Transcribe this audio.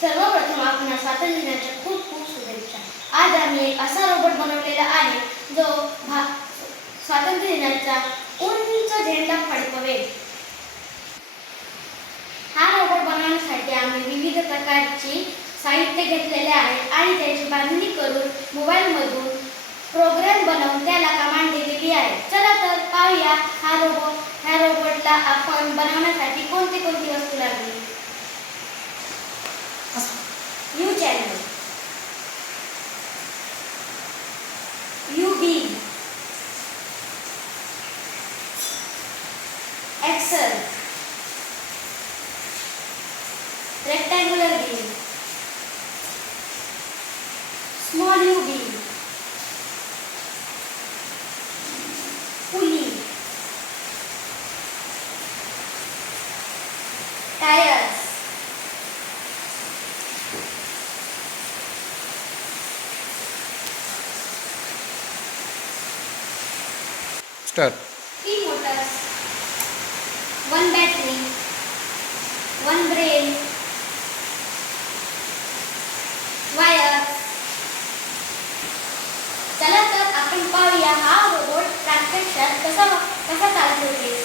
सर्वप्रथम आपणास स्वातंत्र्य दिनाच्या खूप खूप शुभेच्छा. आज आम्ही एक असा रोबोट बनवलेला आहे जो स्वातंत्र्य दिनाचा उंच झेंडा फडकवेल. हा रोबोट बनवण्यासाठी आम्ही विविध प्रकारची साहित्य घेतलेले आहे आणि त्याची बांधणी करून मोबाईलमधून प्रोग्राम बनवून त्याला कमांड दिलेली आहे. चला तर पाहूया ह्या रोबोटला आपण बनवण्यासाठी कोणती कोणती वस्तू लागली. U channel, U beam, axle, rectangular beam, small U beam, pulley, tires, Start. 3 motors, 1 battery, 1 brain, wires. चला तर आपण पाहूया हा रोबोट प्रत्यक्षात कसा चालतो ते.